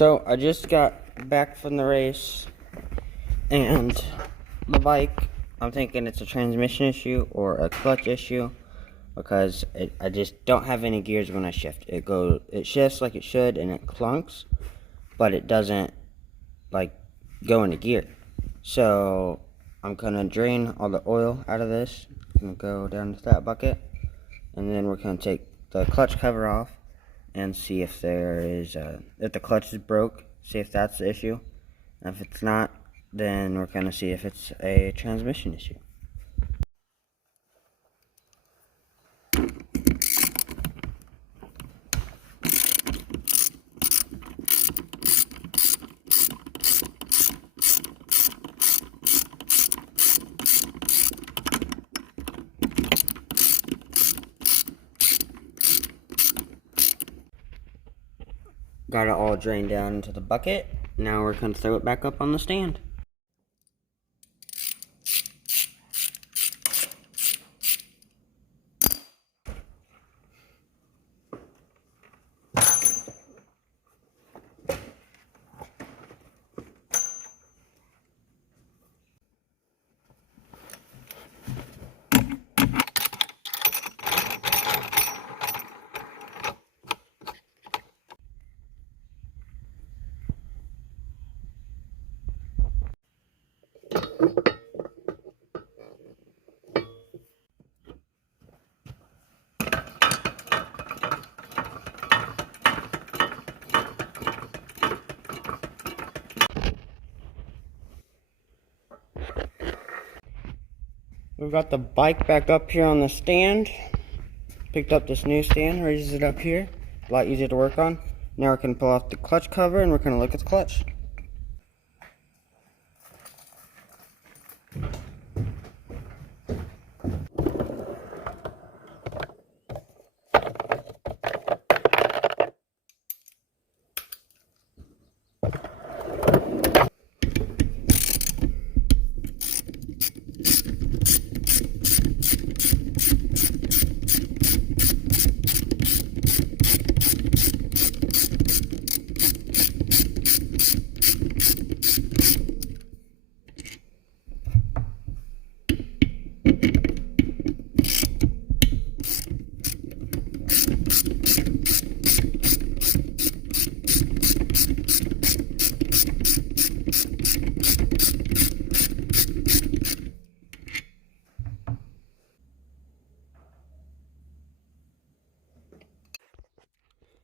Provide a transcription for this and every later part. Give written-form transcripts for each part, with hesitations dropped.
So I just got back from the race, and the bike, I'm thinking it's a transmission issue or a clutch issue, because I just don't have any gears when I shift. It shifts like it should, and it clunks, but it doesn't like go into gear. So I'm gonna drain all the oil out of this. I'm gonna go down to that bucket, and then we're gonna take the clutch cover off and see if if the clutch is broke. See if that's the issue. And if it's not, then we're gonna see if it's a transmission issue. Got it all drained down into the bucket. Now we're going to throw it back up on the stand. We've got the bike back up here on the stand. Picked up this new stand, raises it up here. A lot easier to work on. Now we're going to pull off the clutch cover and we're going to look at the clutch.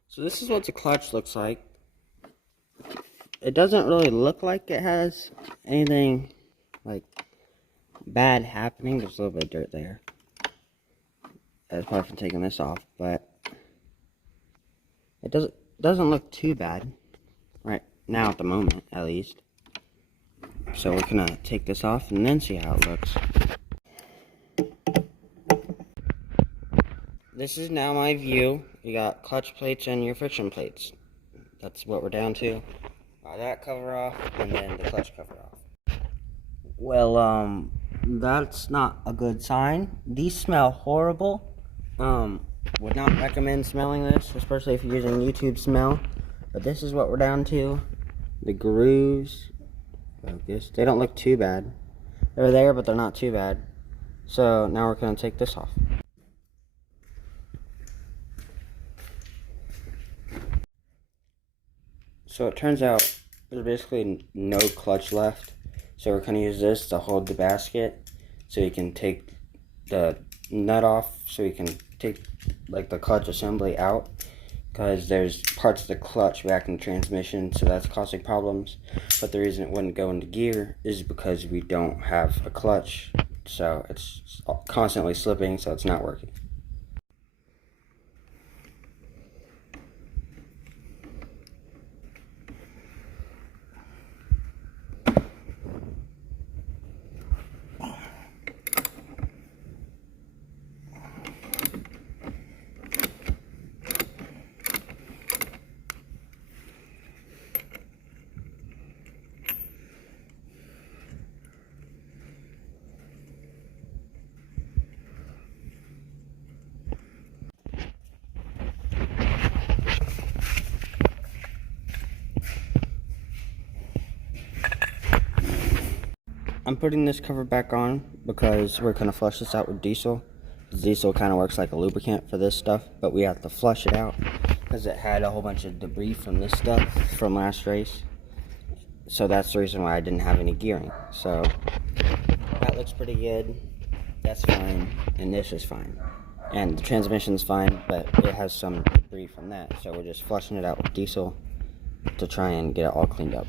So this is what the clutch looks like. It doesn't really look like it has anything like bad happening. There's a little bit of dirt there. That's probably from taking this off, but it doesn't look too bad right now at the moment, at least. So we're gonna take this off and then see how it looks. This is now my view. You got clutch plates and your friction plates. That's what we're down to. That cover off, and then the clutch cover off. Well, that's not a good sign. These smell horrible. Would not recommend smelling this, especially if you're using YouTube smell. But this is what we're down to. The grooves, focus, they don't look too bad. They're there, but they're not too bad. So now we're gonna take this off. So it turns out there's basically no clutch left. So we're going to use this to hold the basket so you can take the nut off, so you can take like the clutch assembly out, because there's parts of the clutch back in the transmission, so that's causing problems. But the reason it wouldn't go into gear is because we don't have a clutch, so it's constantly slipping, so it's not working. I'm putting this cover back on because we're going to flush this out with diesel. Diesel kind of works like a lubricant for this stuff, but we have to flush it out because it had a whole bunch of debris from this stuff from last race. So that's the reason why I didn't have any gearing. So that looks pretty good. That's fine, and this is fine. And the transmission's fine, but it has some debris from that. So we're just flushing it out with diesel to try and get it all cleaned up.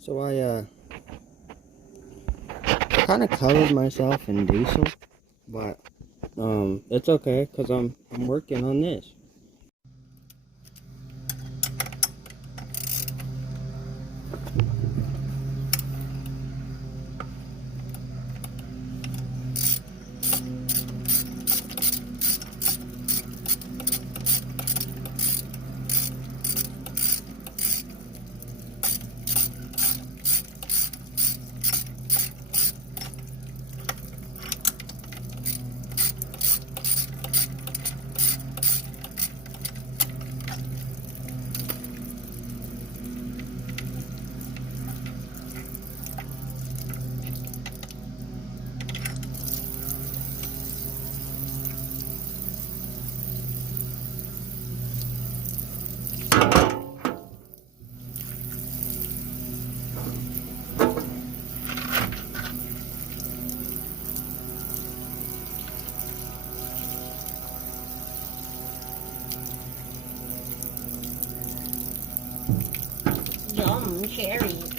So I kind of covered myself in diesel, but it's okay because I'm working on this. Yum, cherries.